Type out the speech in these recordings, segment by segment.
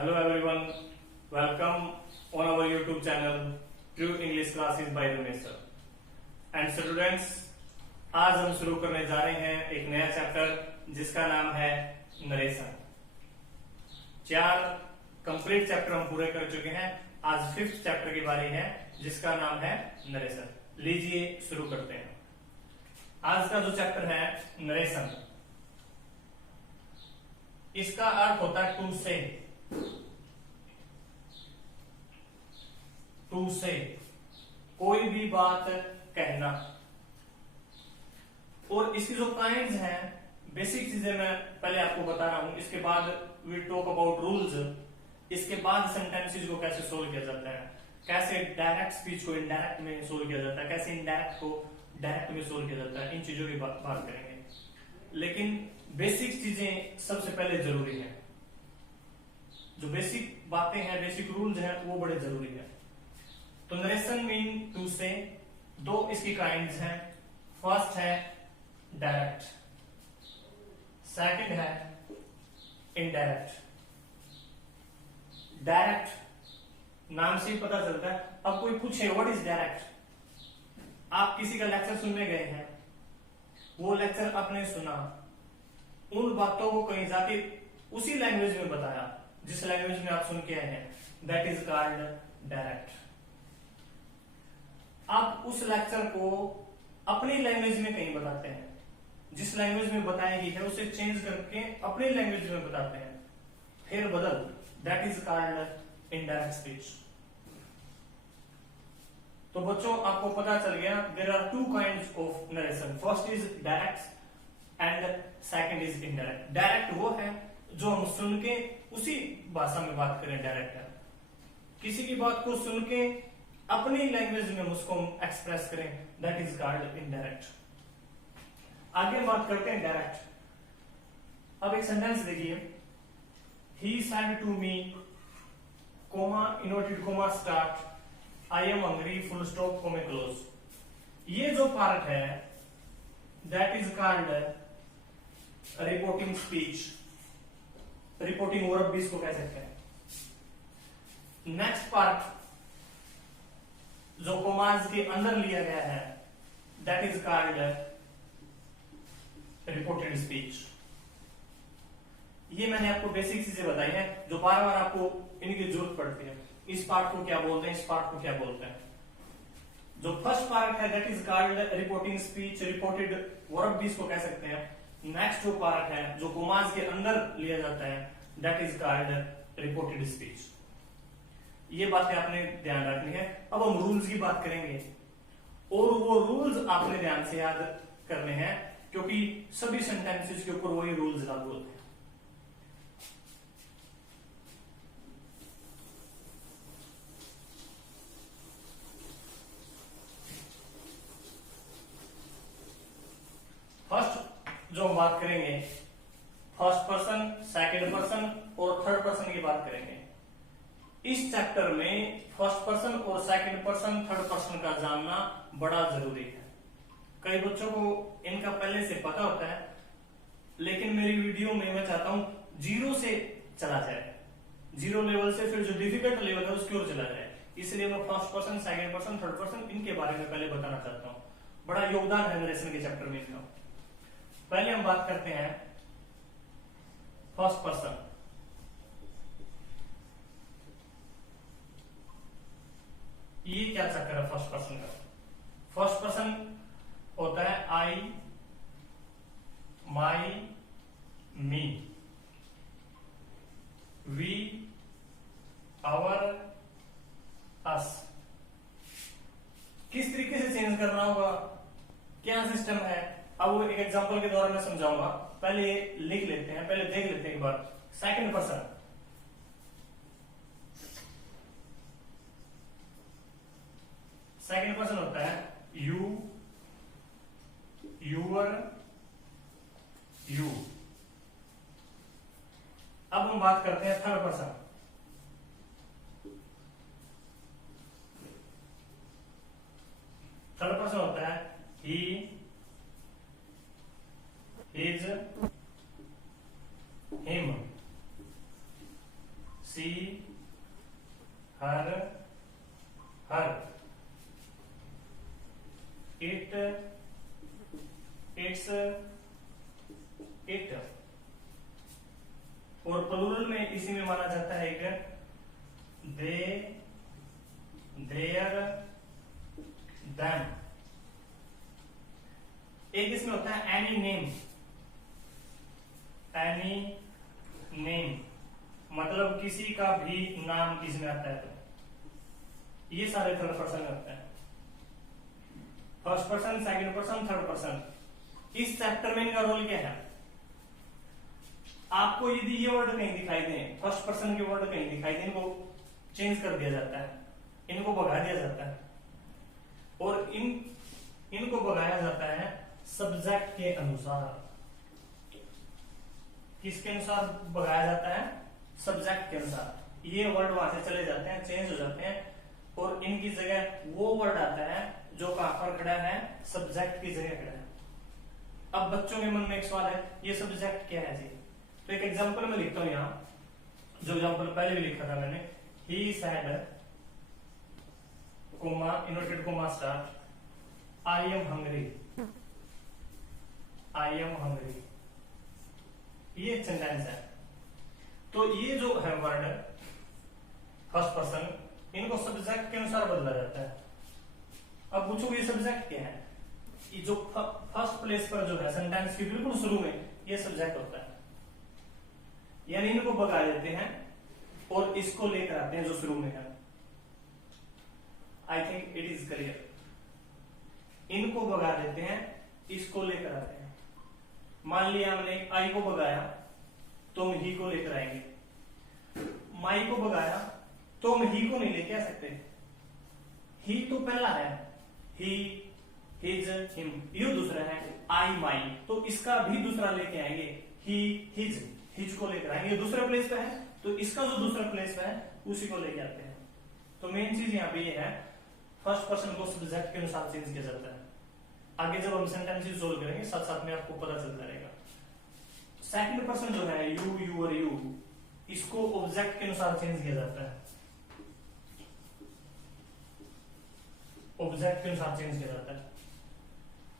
Hello everyone, welcome on our YouTube channel True English Classes by Ramesh sir. And students, आज हम शुरू करने जा रहे हैं एक नया चैप्टर जिसका नाम है नरेशन। 4 कंप्लीट चैप्टर हम पूरे कर चुके हैं। आज 5th चैप्टर की बारी है जिसका नाम है नरेशन। लीजिए शुरू करते हैं। आज का जो चैप्टर है नरेशन, इसका अर्थ होता है टू से। टू से कोई भी बात कहना। और इसकी जो काइंड्स हैं, बेसिक चीजें मैं पहले आपको बता रहा हूं, इसके बाद वी टॉक अबाउट रूल्स, इसके बाद सेंटेंसेस को कैसे सोल्व किया जाता है, कैसे डायरेक्ट स्पीच को इनडायरेक्ट में सोल्व किया जाता है, कैसे इनडायरेक्ट को डायरेक्ट में सोल्व किया जाता है, इन चीजों की बात करेंगे। लेकिन बेसिक चीजें सबसे पहले जरूरी है। जो बेसिक बातें हैं, बेसिक रूल्स हैं, वो बड़े जरूरी है। तो नरेशन मीन टू से। दो इसकी काइंड्स हैं। फर्स्ट है डायरेक्ट, सेकंड है इनडायरेक्ट। डायरेक्ट नाम से ही पता चलता है। अब कोई पूछे व्हाट इज डायरेक्ट, आप किसी का लेक्चर सुनने गए हैं, वो लेक्चर आपने सुना, उन बातों को कहीं जाके उसी लैंग्वेज में बताया जिस लैंग्वेज में आप सुन के आए हैं, दैट इज कॉल्ड डायरेक्ट। आप उस लेक्चर को अपनी लैंग्वेज में कहीं बताते हैं, जिस लैंग्वेज में बताई गई है उसे चेंज करके अपनी लैंग्वेज में बताते हैं, फिर बदल, that is called indirect speech. तो बच्चों, आपको पता चल गया there are two kinds of narration. First is direct and second is indirect. Direct वो है जो हम सुन के उसी भाषा में बात करें, डायरेक्ट है। किसी की बात को सुन के अपनी लैंग्वेज में उसको एक्सप्रेस करें, दैट इज कॉल्ड इनडायरेक्ट। आगे बात करते हैं डायरेक्ट। अब एक सेंटेंस देखिए, he said to me, comma, inverted comma, start, I am hungry, full stop, comma close. ये जो पार्ट है that is called reporting speech, reporting verb भी इसको कह सकते हैं। नेक्स्ट पार्ट जो कोमाज के अंदर लिया गया है that is called reported speech. ये मैंने आपको बेसिक चीजें बताई हैं जो बार बार आपको इनकी जरूरत पड़ती है। इस पार्ट को क्या बोलते हैं, इस पार्ट को क्या बोलते हैं। जो फर्स्ट पार्ट है that is called reporting speech, reported verb भी इसको कह सकते हैं। नेक्स्ट जो पार्ट है जो कोमाज के अंदर लिया जाता है that is called reported speech. ये बातें आपने ध्यान रखनी है। अब हम रूल्स की बात करेंगे और वो रूल्स आपने ध्यान से याद करने हैं क्योंकि सभी सेंटेंसेस के ऊपर वही रूल्स लागू होते हैं। फर्स्ट जो हम बात करेंगे, फर्स्ट पर्सन, सेकंड पर्सन और थर्ड पर्सन की बात करेंगे। इस चैप्टर में फर्स्ट पर्सन और सेकंड पर्सन, थर्ड पर्सन का जानना बड़ा जरूरी है। कई बच्चों को इनका पहले से पता होता है, लेकिन मेरी वीडियो में मैं चाहता हूं जीरो से चला जाए, जीरो लेवल से फिर जो डिफिकल्ट लेवल है उसकी ओर चला जाए। इसलिए मैं first person, second person, third person इनके बारे में पहले बताना चाहता हूं। बड़ा योगदान है नरेशन के चैप्टर में इनका। पहले हम बात करते हैं फर्स्ट पर्सन। ये क्या चक्कर है फर्स्ट पर्सन का? फर्स्ट पर्सन होता है आई, माई, मी, वी, आवर, अस। किस तरीके से चेंज करना होगा, क्या सिस्टम है, अब वो एक एग्जांपल के द्वारा मैं समझाऊंगा। पहले लिख लेते हैं, पहले देख लेते हैं एक बार। सेकंड पर्सन, सेकंड पर्सन होता है यू, यूअर, यू। अब हम बात करते हैं थर्ड पर्सन। थर्ड पर्सन होता है he, his, him, she, it, its, it. और प्लूरल में इसी में माना जाता है एक दे, देयर, देम। एक इसमें होता है एनी नेम, एनी नेम मतलब किसी का भी नाम किसमें आता है तो ये सारे थर्ड पर्सन होते हैं। First person, second person, third person. इस चैप्टर में इनका रोल क्या है? आपको यदि ये वर्ड कहीं दिखाई दे, फर्स्ट पर्सन के वर्ड कहीं दिखाई दे, इनको चेंज कर दिया जाता है, इनको भगा दिया जाता है। और इनको भगाया जाता है सब्जेक्ट के अनुसार। किसके अनुसार भगाया जाता है? सब्जेक्ट के अनुसार। ये वर्ड वहां से चले जाते हैं, चेंज हो जाते हैं, और इनकी जगह वो वर्ड आता है जो कहां पर खड़ा है? सब्जेक्ट की जगह खड़ा है। अब बच्चों के मन में एक सवाल है, ये सब्जेक्ट क्या है जी? तो एक एग्जांपल में लिखता हूं यहां, जो एग्जांपल पहले भी लिखा था मैंने। He said, comma, inverted comma start, I am hungry, I am hungry. ये सेंटेंस है। तो ये जो है वर्ड फर्स्ट पर्सन, इनको सब्जेक्ट के अनुसार बदला जाता है। अब पूछो ये सब्जेक्ट क्या है? ये जो फर्स्ट प्लेस पर जो है सेंटेंस के बिल्कुल शुरू में, ये सब्जेक्ट होता है। यानी इनको भगा देते हैं और इसको लेकर आते हैं जो शुरू में है। I think it is clear. इनको भगा देते हैं, इसको लेकर आते हैं। मान लिया हमने आई को भगाया तो हम ही को लेकर आएंगे। माई को भगाया तो हम ही को नहीं लेके आ सकते। ही तो पहला है, ही, हिज, हिम। ये दूसरा है आई, माई, तो इसका भी दूसरा लेके आएंगे। ही, हिज, हिज को लेकर आएंगे। ये दूसरे प्लेस पे है तो इसका जो दूसरा प्लेस पे है उसी को लेके आते हैं। तो मेन चीज यहाँ पे ये है, फर्स्ट पर्सन को सब्जेक्ट के अनुसार चेंज किया जाता है। आगे जब हम सेंटेंसेस सोल्व करेंगे साथ साथ में आपको पता चलता रहेगा। सेकंड पर्सन जो है यू, यू और यू, इसको ऑब्जेक्ट के अनुसार चेंज किया जाता है। ऑब्जेक्ट के अनुसार चेंज किया जाता है।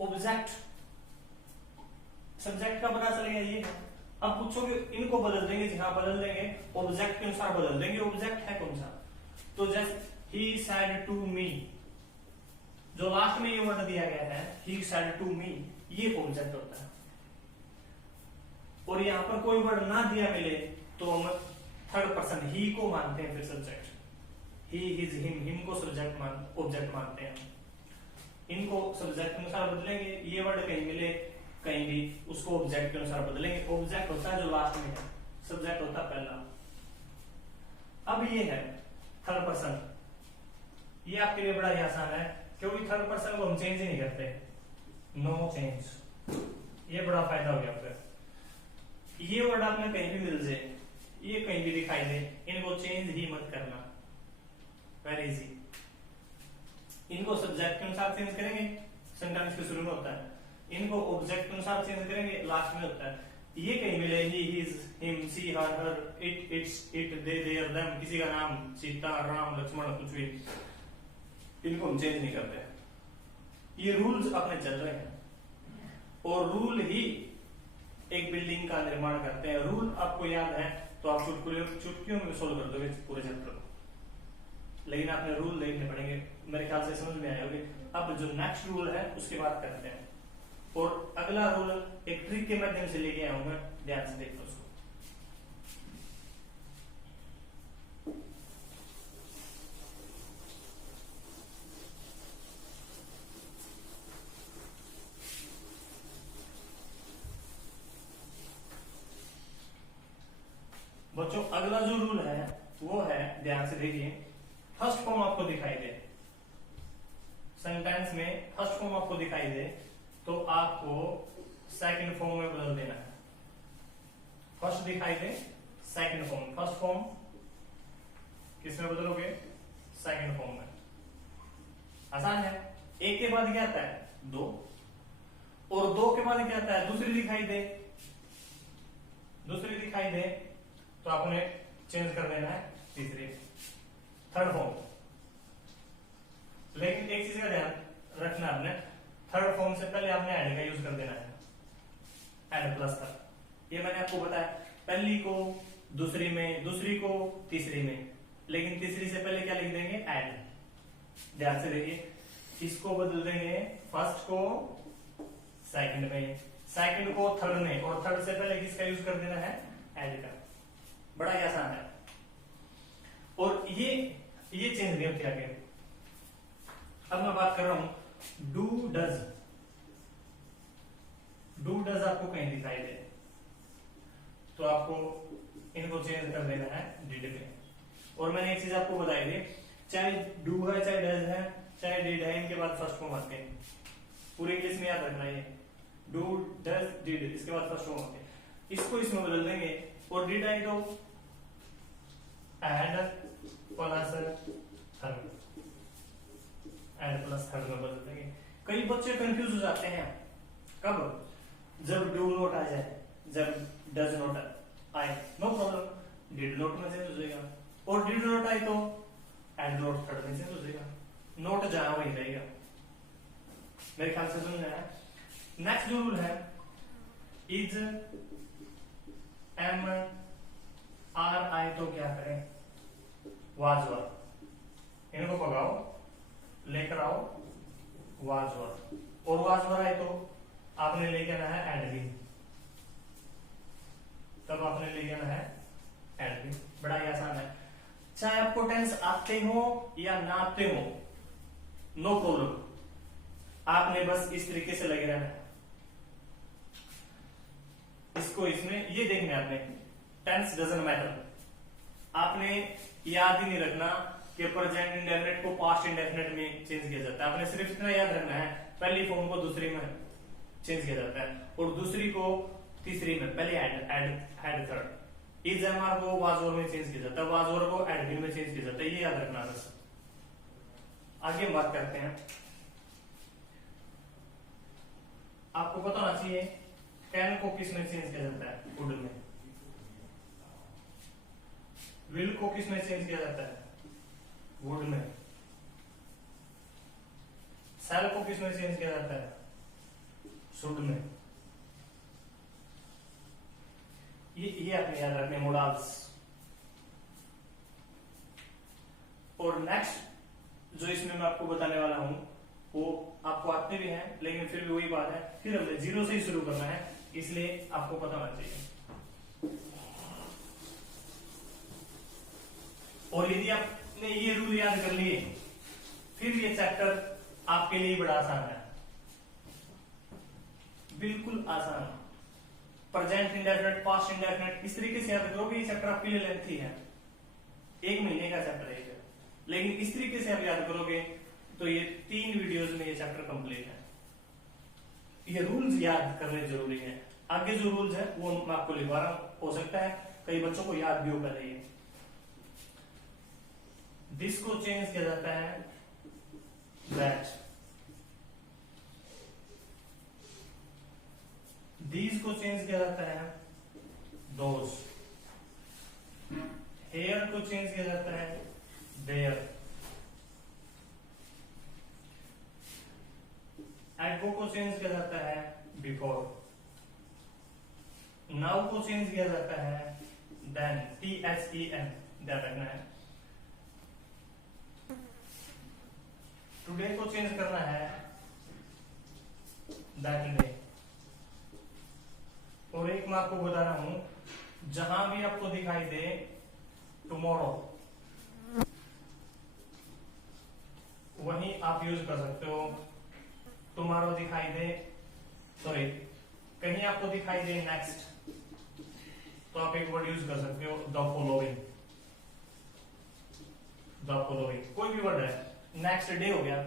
ऑब्जेक्ट, सब्जेक्ट का पता चलेगा ये है। अब पूछोगे इनको बदल देंगे जी, हाँ बदल देंगे, ऑब्जेक्ट के अनुसार बदल देंगे। ऑब्जेक्ट है कौन सा? तो जैसे ही सेड टू मी, जो लास्ट में ये वर्ड दिया गया है ही सेड टू मी, ये ऑब्जेक्ट होता है। और यहां पर कोई वर्ड ना दिया मिले तो हम थर्ड पर्सन ही को मानते हैं फिर सब्जेक्ट। ही, हिज, हिम, हिम को सब्जेक्ट ऑब्जेक्ट मानते हैं। इनको सब्जेक्ट के अनुसार बदलेंगे। ये वर्ड कहीं मिले कहीं भी, उसको ऑब्जेक्ट के अनुसार बदलेंगे। ऑब्जेक्ट होता है जो लास्ट में है, सब्जेक्ट होता है पहला। अब ये है थर्ड पर्सन। ये आपके लिए बड़ा ही आसान है क्योंकि थर्ड पर्सन को हम चेंज ही नहीं करते, नो चेंज। ये बड़ा फायदा हो गया आपका। ये वर्ड आपने कहीं भी मिल जाए, ये कहीं भी दिखाई दे, इनको चेंज ही मत करना, वेरी इजी। इनको सब्जेक्ट के अनुसार चेंज करेंगे, सेंटेंस के शुरू में होता है। इनको ऑब्जेक्ट के अनुसार चेंज करेंगे, लास्ट में होता है। ये कहीं मिले he, his, him, she, her, it, its, it, they, their, them, किसी का नाम सीता, राम, लक्ष्मण, कुछ भी, इनको हम चेंज नहीं करते। ये रूल्स अपने चल रहे हैं और रूल ही एक बिल्डिंग का निर्माण करते हैं। रूल आपको याद है तो आप चुटकियों में सोल्व कर दोगे पूरे चैप्टर को, लेकिन आपने रूल देखने पड़ेंगे। मेरे ख्याल से समझ में आए होंगे। अब जो नेक्स्ट रूल है उसके बाद करते हैं। और अगला रूल एक ट्रिक के माध्यम से लेके आऊंगा, ध्यान से देखो उसको। बच्चों अगला जो रूल है वो है, ध्यान से देखिए, फर्स्ट फॉर्म आपको दिखाई दे सेंटेंस में, फर्स्ट फॉर्म आपको दिखाई दे तो आपको सेकंड फॉर्म में बदल देना है। फर्स्ट दिखाई दे, सेकंड फॉर्म। फर्स्ट फॉर्म किसमें बदलोगे? सेकंड फॉर्म में। आसान है। एक के बाद क्या आता है? दो, और दो के बाद क्या आता है? दूसरी दिखाई दे। दूसरी दिखाई दे तो आपने चेंज कर देना है तीसरी, थर्ड फॉर्म। लेकिन एक चीज का ध्यान रखना आपने, थर्ड फॉर्म से पहले आपने ऐड का यूज कर देना है, ऐड प्लस का। ये मैंने आपको बताया, पहली को दूसरी में, दूसरी को तीसरी में, लेकिन तीसरी से पहले क्या लिख देंगे, ऐड। ध्यान से देखिए, इसको बदल देंगे फर्स्ट को सेकंड में, सेकंड को थर्ड में, और थर्ड से पहले किसका यूज कर देना है, ऐड का। बड़ा ही आसान है। और ये चेंज नहीं होती आगे। अब मैं बात कर रहा हूं डू डज। डू डज आपको कहीं दिखाई दे तो आपको इनको चेंज कर देना है डिड में। और मैंने एक चीज आपको बताई थी, चाहे डू है चाहे डज है चाहे डिड है, इनके बाद फर्स्ट फॉर्म आते हैं। पूरे इंग्लिश में याद रखना है, डू डज डिड, इसके बाद फर्स्ट फॉर्म आते हैं। इसको इसमें बदल देंगे, और डिड आई तो had plus third, had plus third में बदल देंगे। कई बच्चे कंफ्यूज हो जाते हैं, कब, जब डू नोट आ जाए, जब डज नोट आए, नो प्रॉब्लम, डिड नोट में चेंज हो जाएगा, और डिड नोट आए तो एड नोट थर्ड में चेंज हो जाएगा, नोट जहां वही रहेगा। मेरे ख्याल से समझ आया। नेक्स्ट जो रूल है, इज एम आर आई तो क्या करें, वाज वर, इनको भगाओ, लेकर आओ वाज वर, और वाज वर आए तो आपने लेके आना है एड भी, तब आपने लेके आना है एड भी। बड़ा ही आसान है, चाहे आपको टेंस आते हो या ना आते हो, नो प्रॉब्लम, आपने बस इस तरीके से लगे रहना है। इसको इसमें ये देखना है आपने, टेंस डजंट मैटर। आपने याद ही नहीं रखना कि प्रेजेंट इंडेफिनिट को पास्ट इंडेफिनिट में चेंज किया जाता है। आपने सिर्फ इतना याद रखना है, पहली फॉर्म को दूसरी में चेंज किया जाता है, और दूसरी को तीसरी में, पहले had third. Is am are को वाज वर में चेंज किया जाता है, वाज वर को एड भी में चेंज किया जाता है, ये याद रखना बस। आगे हम बात करते हैं, आपको पता होना चाहिए कैन को किस में चेंज किया जाता है, वुड में। विल को किस में चेंज किया जाता है, वुड में। शैल को किस में चेंज किया जाता है, शुड में। ये आपने याद रखने मोडाल्स। और नेक्स्ट जो इसमें मैं आपको बताने वाला हूं वो आपको आते भी हैं, लेकिन फिर भी वही बात है, फिर हमने जीरो से ही शुरू करना है, इसलिए आपको पता होना चाहिए। और यदि आपने ये रूल याद कर लिए, फिर ये चैप्टर आपके लिए बड़ा आसान है, बिल्कुल आसान। प्रेजेंट इंडेफिनिट, पास्ट इंडेफिनिट, इस तरीके से याद करोगे, ये चैप्टर आपके लिए लेंथी है, 1 महीने का चैप्टर है, लेकिन इस तरीके से आप याद करोगे तो ये 3 वीडियोस में ये चैप्टर कंप्लीट है। ये रूल्स याद करने जरूरी है। आगे जो रूल्स है वो मैं आपको लिखवा रहा हूं, हो सकता है कई बच्चों को याद भी हो पहले ही। दिस को चेंज किया जाता है दैट, दीज को चेंज किया जाता है दोज, हेयर को चेंज किया जाता है देयर, एगो को चेंज किया जाता है बिफोर, नाउ को चेंज किया जाता है देन, THEN, ध्यान रखना है। टुडे को चेंज करना है दैट डे। और एक मैं आपको बता रहा हूं, जहां भी आपको दिखाई दे टुमारो, वहीं आप यूज कर सकते हो। टुमारो दिखाई दे, सॉरी, कहीं आपको दिखाई दे नेक्स्ट, तो आप एक वर्ड यूज कर सकते हो द फॉलोइंग, द फॉलोइंग। कोई भी वर्ड है, नेक्स्ट डे हो गया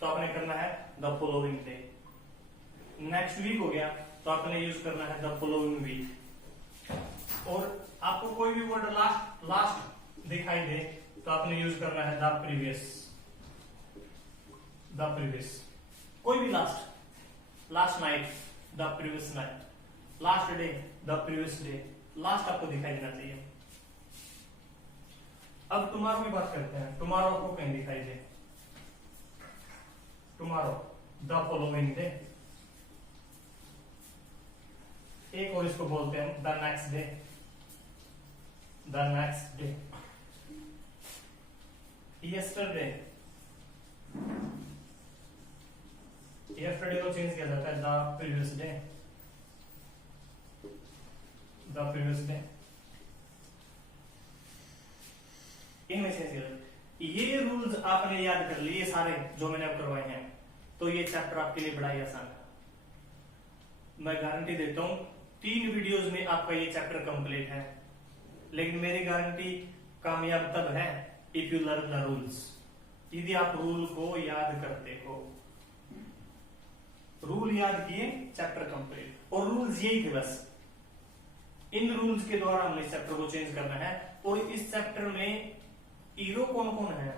तो आपने करना है the following day, next week हो गया तो आपने यूज करना है द फॉलोइंग वीक। और आपको कोई भी वर्ड लास्ट दिखाई दे तो आपने यूज करना है द प्रीवियस, द प्रीवियस। कोई भी last night, the previous night, last day, the previous day, last आपको दिखाई देना चाहिए। अब टुमारो की बात करते हैं। टुमारो आपको कहीं दिखाई दे, टुमारो द फॉलोइंग डे, एक और इसको बोलते हैं the next day, the next day. Yesterday, yesterday को चेंज किया जाता है the previous day, the previous day, इनमें चेंज किया जाता है। ये रूल्स आपने याद कर लिए सारे जो मैंने अब करवाए हैं, तो ये चैप्टर आपके लिए बड़ा ही आसान है। मैं गारंटी देता हूं 3 वीडियोस में आपका ये चैप्टर कंप्लीट है। लेकिन मेरी गारंटी कामयाब तब है if you learn the rules, यदि आप रूल को याद करते हो। रूल याद किए, चैप्टर कंप्लीट। और रूल्स यही थे बस, इन रूल्स के द्वारा हमने इस चैप्टर को चेंज करना है। और इस चैप्टर में हीरो कौन कौन है,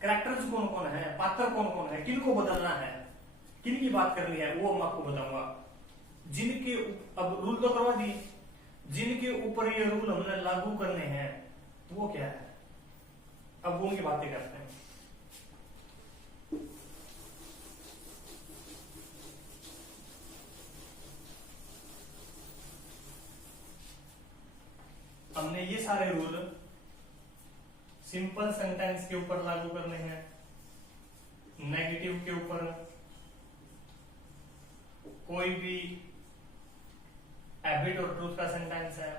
कैरेक्टर्स कौन कौन है, पात्र कौन कौन है, किनको बदलना है, किन की बात करनी है, वो मैं आपको बताऊंगा। जिनके अब रूल तो करवा दिए, जिनके ऊपर ये रूल हमने लागू करने हैं वो क्या है, अब वो उनकी बातें करते हैं। हमने ये सारे रूल सिंपल सेंटेंस के ऊपर लागू करने हैं, नेगेटिव के ऊपर, कोई भी हैबिट और ट्रूथ का सेंटेंस है,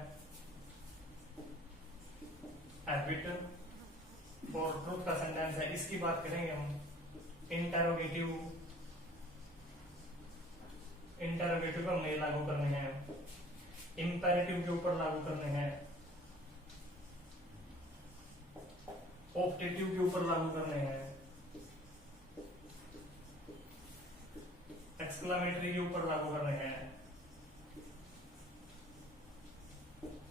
हैबिट और ट्रूथ का सेंटेंस है, इसकी बात करेंगे हम। इंटरोगेटिव, इंटरोगेटिव को हमने लागू करने हैं, इंपेरेटिव के ऊपर लागू करने हैं, ऑप्टेटिव के ऊपर लागू करने हैं, एक्सक्लेमेटरी के ऊपर लागू करने हैं,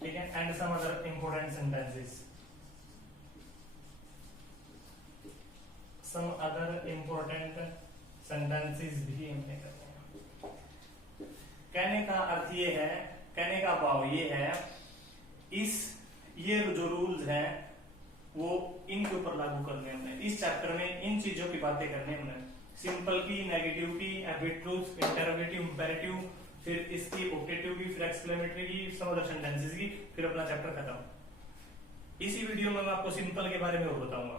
ठीक है, and some other important sentences, some other important sentences भी हमने करने हैं। कहने का अर्थ ये है, कहने का भाव ये है, ये जो रूल्स हैं वो इनके ऊपर लागू करने हमने इस चैप्टर में, इन चीजों की बातें करने हमने, सिंपल की, नेगेटिव की, हैबिट, ट्रूथ, इंटरोगेटिव, इंपेरेटिव, फिर इसकी ऑप्टेटिव की, फिर एक्सक्लेमेटरी की, सम अदर सेंटेंसेस की, फिर अपना चैप्टर खत्म। इसी वीडियो में मैं आपको सिंपल के बारे में और बताऊंगा,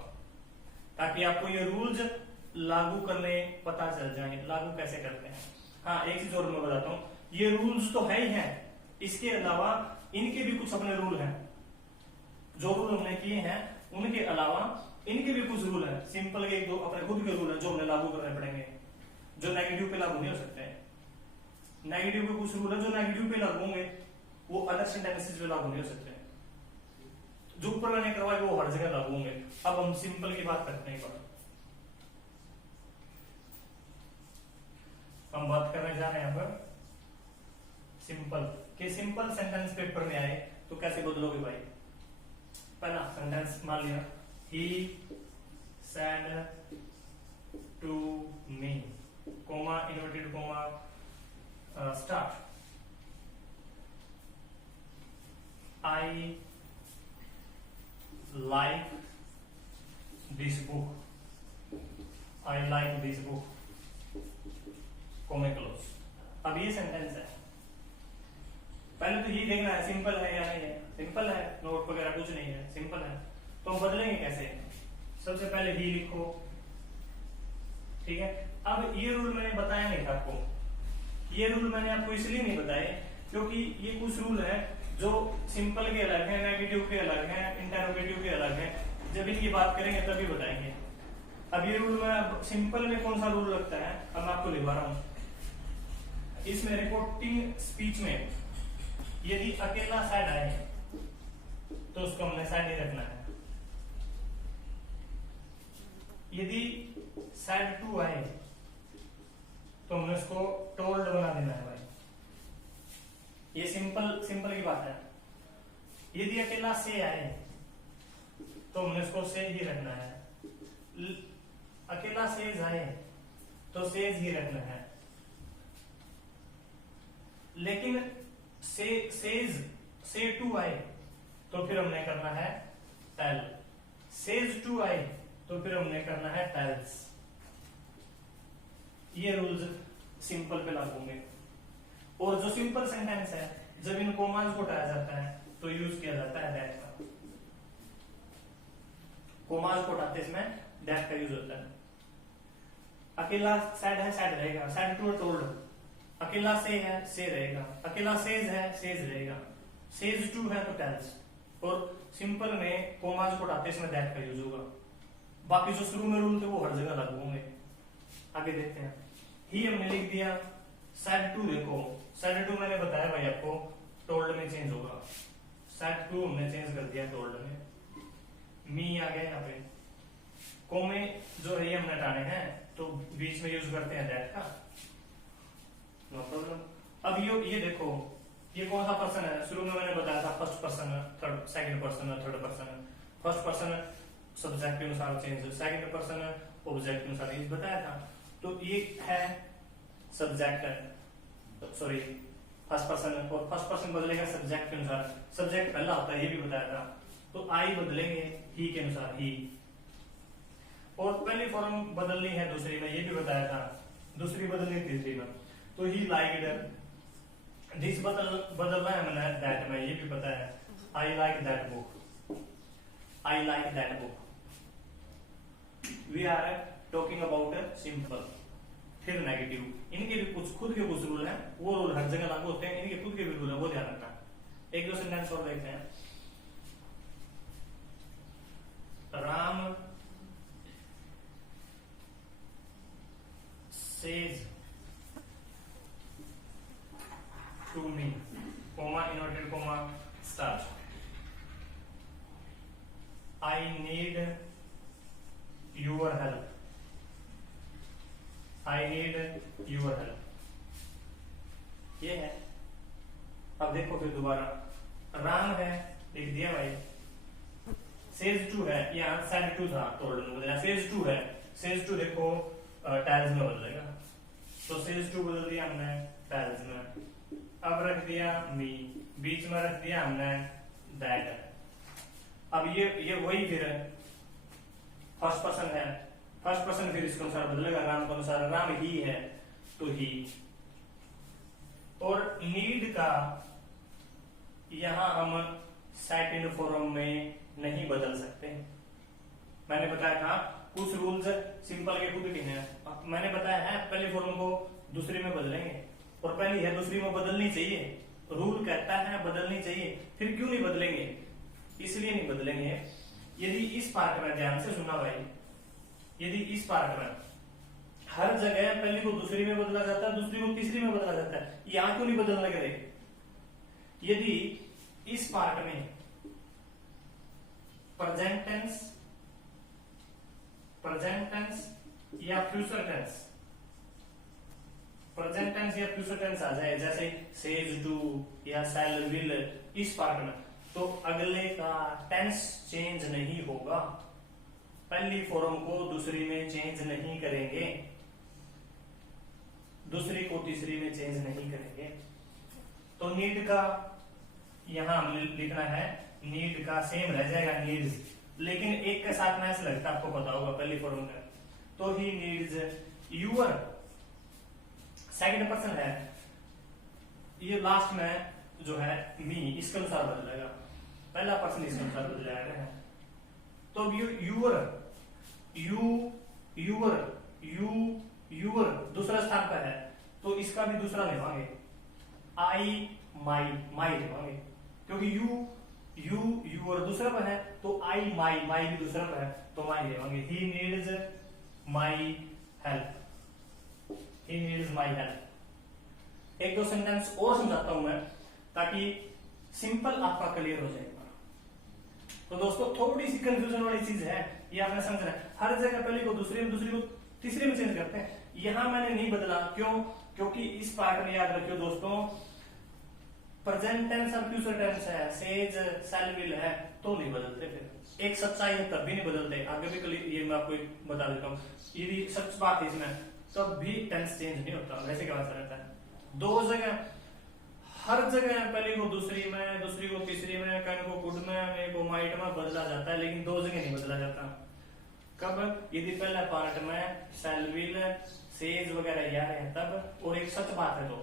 ताकि आपको ये रूल्स लागू करने पता चल जाए, लागू कैसे करते हैं। हाँ, एक चीज और मैं बताता हूँ, ये रूल्स तो है ही है, इसके अलावा इनके भी कुछ अपने रूल हैं। जो रूल हमने किए हैं उनके अलावा इनके भी कुछ रूल हैं, सिंपल के 1-2 अपने खुद के रूल हैं जो हमें लागू करने पड़ेंगे, जो नेगेटिव पे लागू नहीं हो सकते हैं। नेगेटिव के कुछ रूल हैं जो नेगेटिव पे लागू होंगे, वो अदर सेंटेंसेस पे लागू नहीं हो सकते। जो ऊपर मैंने करवाए वो हर जगह लागू होंगे। अब हम सिंपल की बात करते हैं। हम बात करने जा रहे हैं यहाँ पर सिंपल के, सिंपल सेंटेंस पेपर में आए तो कैसे बदलोगे भाई। पहला सेंटेंस मान लिया, he said to me, comma, inverted comma, start, I like this book, I like this book, comma close. अब ये सेंटेंस है, पहले तो ये देखना है सिंपल है या नहीं है। सिंपल है, नोट वगैरह कुछ नहीं है, सिंपल है। तो हम बदलेंगे कैसे, सबसे पहले ही लिखो, ठीक है। अब ये रूल मैंने बताया नहीं था आपको, ये रूल मैंने आपको इसलिए नहीं बताए क्योंकि ये कुछ रूल है जो सिंपल के अलग है, नेगेटिव के अलग है, इंटरोगेटिव के अलग है। जब इनकी बात करेंगे तभी बताएंगे। अब ये रूल में सिंपल में कौन सा रूल लगता है, अब मैं आपको लिखवा रहा हूं। इसमें रिपोर्टिंग स्पीच में यदि अकेला साइड आए तो उसको हमने साइड ही रखना है। यदि साइड 2 आए तो हमने उसको टोल्ड बना देना है भाई। ये सिंपल की बात है। यदि अकेला से आए तो हमने उसको से ही रखना है। अकेला सेज आए तो सेज ही रखना है। लेकिन से 2 आए तो फिर हमने करना है टेल। सेज 2 आए तो फिर हमने करना है टेल्स। ये रूल्स सिंपल पे लागू होंगे। और जो सिंपल सेंटेंस है, जब इन कोमास को हटाया जाता है तो यूज किया जाता है दैट का। कोमास को हटाते इसमें दैट का यूज होता है। अकेला सैड है, सैड रहेगा, सैड टू टोल्ड। अकेला से है, से रहेगा। अकेला सेज है, सेज रहेगा। सेज टू है तो टेल्स। और सिंपल में कोमास को हटाते इसमें दैट का यूज होगा। बाकी जो शुरू में रूल थे वो हर जगह लागू होंगे। आगे देखते हैं। ही हमने लिख दिया, सैड टू देखो, सैड टू मैंने बताया भाई आपको टोल्ड में चेंज होगा। सैड टू हमने चेंज कर दिया टोल्ड में। मी आ गया यहाँ पे। कोमे जो है ये हमने हटाने हैं तो बीच में यूज करते हैं दैट का, नो प्रॉब्लम। अब ये देखो, ये कौन सा पर्सन है? शुरू में मैंने बताया था first person, third, second person, third person. First person subject के अनुसार चेंज, सेकंड पर्सन ऑब्जेक्ट के अनुसार चेंज बताया था। तो ये है सब्जेक्ट, सॉरी फर्स्ट पर्सन, और फर्स्ट पर्सन बदलेगा सब्जेक्ट के अनुसार। सब्जेक्ट पहला होता है, ये भी बताया था। तो आई बदलेंगे ही के अनुसार, ही। और पहली फॉर्म बदलनी है दूसरी में, ये भी बताया था। दूसरी बदलनी तीसरी में। तो ही लाइक्ड, दिस बदलना है मैंने दैट में, ये भी पता है। I like that book, I like that book. We are talking about simple. फिर नेगेटिव, इनके भी कुछ खुद के कुछ रूल हैं, वो रूल हर जगह लागू होते हैं, इनके खुद के भी रूल है, वो ध्यान रखना। एक दो सेंटेंस और देखते हैं। Ram says to me, comma, inverted comma, start. I need your help. I need your help. ये है। अब देखो फिर दोबारा, राम है लिख दिया भाई, सेज टू है, यहाँ सेड टू था टोल्ड में बदला, सेज टू है। सेज टू देखो टाइल्स में बदलेगा, तो सेज टू बदल दिया हमने टाइल्स में। अब रख दिया मी, बीच में रख दिया हमने दैट। अब ये वही फिर फर्स्ट पर्सन है, फर्स्ट पर्सन फिर इसके अनुसार बदलेगा, राम के अनुसार। राम ही है तो ही। और नीड का यहां हम सेकंड फॉर्म में नहीं बदल सकते। मैंने बताया था कुछ रूल्स सिंपल के खुद के हैं। मैंने बताया है पहली फॉर्म को दूसरी में बदलेंगे, और पहली है दूसरी में बदलनी चाहिए। रूल कहता है बदलनी चाहिए, फिर क्यों नहीं बदलेंगे? इसलिए नहीं बदलेंगे, यदि इस पार्ट में ध्यान से सुना भाई, यदि इस पार्ट में हर जगह पहली को दूसरी में बदला जाता है, दूसरी को तीसरी में बदला जाता है, यहां क्यों नहीं बदलने लगे? यदि इस पार्ट में प्रेजेंट टेंस या फ्यूचर टेंस, प्रेजेंट टेंस या फ्यूचर टेंस आ जाए, जैसे सेज टू या शैल विल, इस पार्ट में, तो अगले का टेंस चेंज नहीं होगा। पहली फॉर्म को दूसरी में चेंज नहीं करेंगे, दूसरी को तीसरी में चेंज नहीं करेंगे। तो नीड का यहां हम लिखना है, नीड का सेम रह जाएगा नीड्स, लेकिन एक के साथ में ऐसा लगता है, आपको पता होगा पहली फॉर्म में। तो he needs your, second person है, ये लास्ट में जो है मी, इसके अनुसार बदलेगा। पहला पर्सन इसके अनुसार बदल जाएगा। तो अब यूर दूसरा स्थान पर है, तो इसका भी दूसरा लेवांगे। आई माई लेवांगे, क्योंकि यूर दूसरा पर है, तो आई माई भी दूसरा पर है, तो माई लेवांगे। He needs my help, he needs my help. एक दो सेंटेंस और समझाता हूं मैं, ताकि सिंपल आपका क्लियर हो जाएगा। तो दोस्तों थोड़ी सी कंफ्यूजन वाली चीज है, ये आपने समझना है। हर जगह पहले को दूसरे में, दूसरी को तीसरे में चेंज करते हैं, यहां मैंने नहीं बदला। क्यों? क्योंकि इस पार्ट में याद रखियो दोस्तों, प्रेजेंट टेंस और फ्यूचर टेंस है, सेज शैल विल है, तो नहीं बदलते। फिर एक सच्चाई है, तब भी नहीं बदलते। आगे भी ये मैं आपको बता देता हूँ, ये सच बात है इसमें, तब भी टेंस चेंज नहीं होता। वैसे क्या रहता है, दो जगह, हर जगह पहली को दूसरी में, दूसरी को तीसरी में, कैन को कुड में, को माइट में बदला जाता है, लेकिन दो जगह नहीं बदला जाता। कब? यदि पहले पार्ट में शैल विल सेज वगैरह यार है तब, और एक सच बात है तो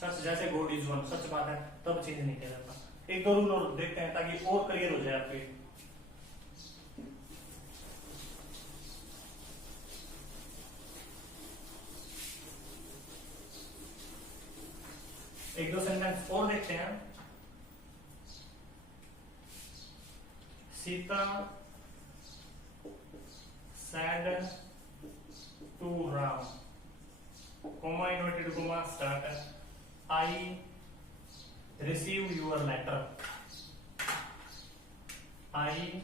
सच, जैसे गॉड इज वन सच बात है तब चेंज नहीं किया जाता। एक दो रूल और देखते हैं ताकि और क्लियर हो जाए आपके। एक दो सेंटेंस और देखते हैं। Sita said to Ram, comma inverted comma start, I receive your letter. I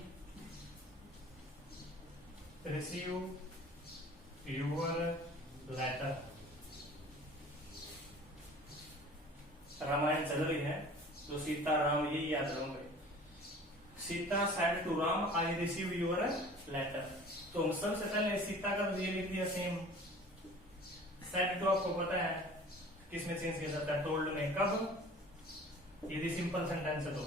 receive your letter. Ramayan चल रही है तो सीता राम यही याद रहोगे। Sita said to Ram, I receive your letter. तो हम सबसे पहले सीता का ये लिख दिया सेम। said to आपको पता है किसमें चेंज किया जाता है? told में। कब? यदि सिंपल सेंटेंस है तो।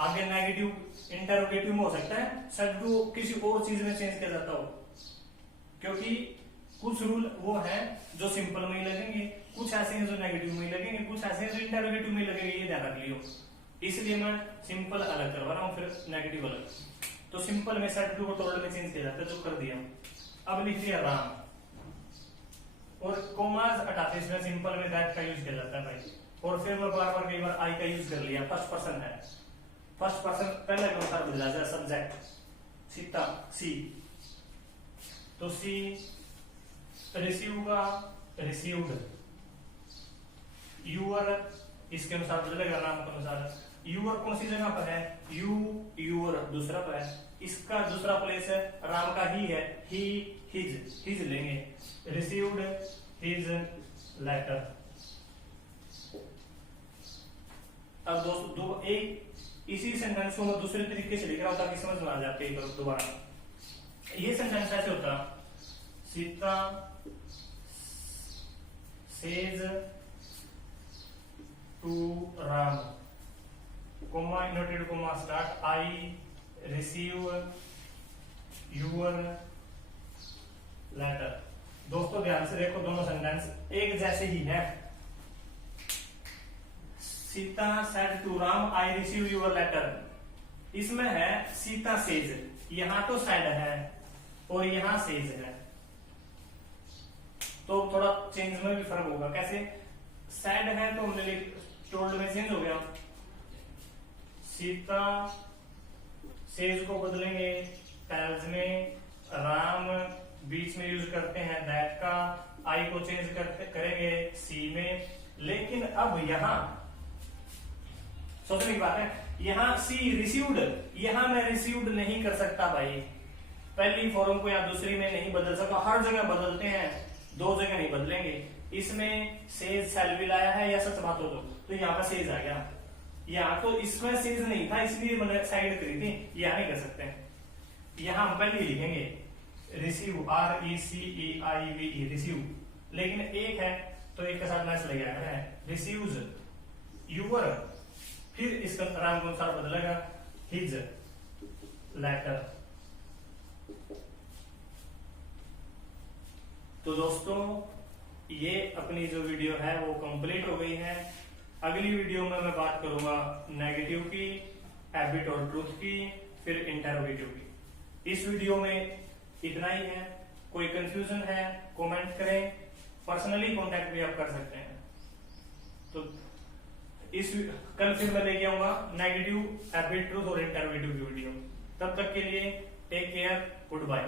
आगे नेगेटिव इंटरोगेटिव में हो सकता है said to किसी और चीज में चेंज किया जाता हो, क्योंकि कुछ रूल वो है जो सिंपल में ही लगेंगे, कुछ ऐसे हैं जो नेगेटिव में ही लगेंगे, कुछ ऐसे हैं जो इंटरोगेटिव में ही लगेंगे। ये ध्यान रख लियो। इसलिए मैं सिंपल अलग करवा रहा हूँ, फिर नेगेटिव अलग। तो सिंपल में सेड टू को टोल्ड में चेंज किया जाता है, जो कर दिया। अब लिख दिया राम, और कोमास हटाते इसमें सिंपल में दैट का यूज किया जाता है भाई। और फिर मैं बार बार कई बार आई का यूज कर लिया। फर्स्ट पर्सन है, फर्स्ट पर्सन पहले के अनुसार बदला जाए। सब्जेक्ट सीता सी, तो सी रिसीव का रिसीव्ड, यूअर इसके अनुसार बदलेगा नाम के अनुसार। यूअर कौन सी जगह पर है? यू यूअर दूसरा पर है, इसका दूसरा प्लेस है, राम का ही है, ही हिज लेंगे। Received his letter. अब दो एक इसी सेंटेंस को मैं दूसरे तरीके से लिख रहा हूं ताकि समझ में आ जाए आपके दोबारा। ये सेंटेंस ऐसे होता, Sita says to Ram, comma inverted comma start, I receive your letter. दोस्तों ध्यान से देखो, दोनों सेंटेंस एक जैसे ही है। Sita said to Ram, I receive your letter. इसमें है सीता सेज, यहां तो सेड है और यहां सेज है, तो थोड़ा चेंज में भी फर्क होगा। कैसे? सेड है तो हमने टोल्ड में चेंज हो गया। सीता सेज को बदलेंगे टेल्स में, राम बीच में यूज करते हैं दैट का, आई को चेंज करेंगे सी में। लेकिन अब यहां सोचने की बात है, यहां सी रिसीव्ड, यहां मैं रिसीव्ड नहीं कर सकता भाई। पहली फॉर्म को या दूसरी में नहीं बदल सकता, हर जगह बदलते हैं, दो जगह नहीं बदलेंगे। इसमें सेज सेल भी लाया है या सच बात हो तो यहाँ पर सेज आ गया। यहाँ तो इसमें सेज नहीं था इसलिए मैंने साइड करी थी, यहाँ नहीं कर सकते हैं। यहाँ हम पहले लिखेंगे रिसीव, RECEIVE रिसीव। लेकिन एक है तो एक के साथ मैच लग जाएगा है रिसीव्स यूअर, फिर इसका राम के अनुसार बदलेगा हिज लेटर। तो दोस्तों ये अपनी जो वीडियो है वो कंप्लीट हो गई है। अगली वीडियो में मैं बात करूंगा नेगेटिव की, हैबिट और ट्रूथ की, फिर इंटरोगेटिव की। इस वीडियो में इतना ही है। कोई कंफ्यूजन है कमेंट करें, पर्सनली कांटेक्ट भी आप कर सकते हैं। तो इस कल फिर मैं लेके आऊंगा नेगेटिव, हैबिट, ट्रूथ और इंटरोगेटिव की वीडियो। तब तक के लिए टेक केयर, गुड बाय।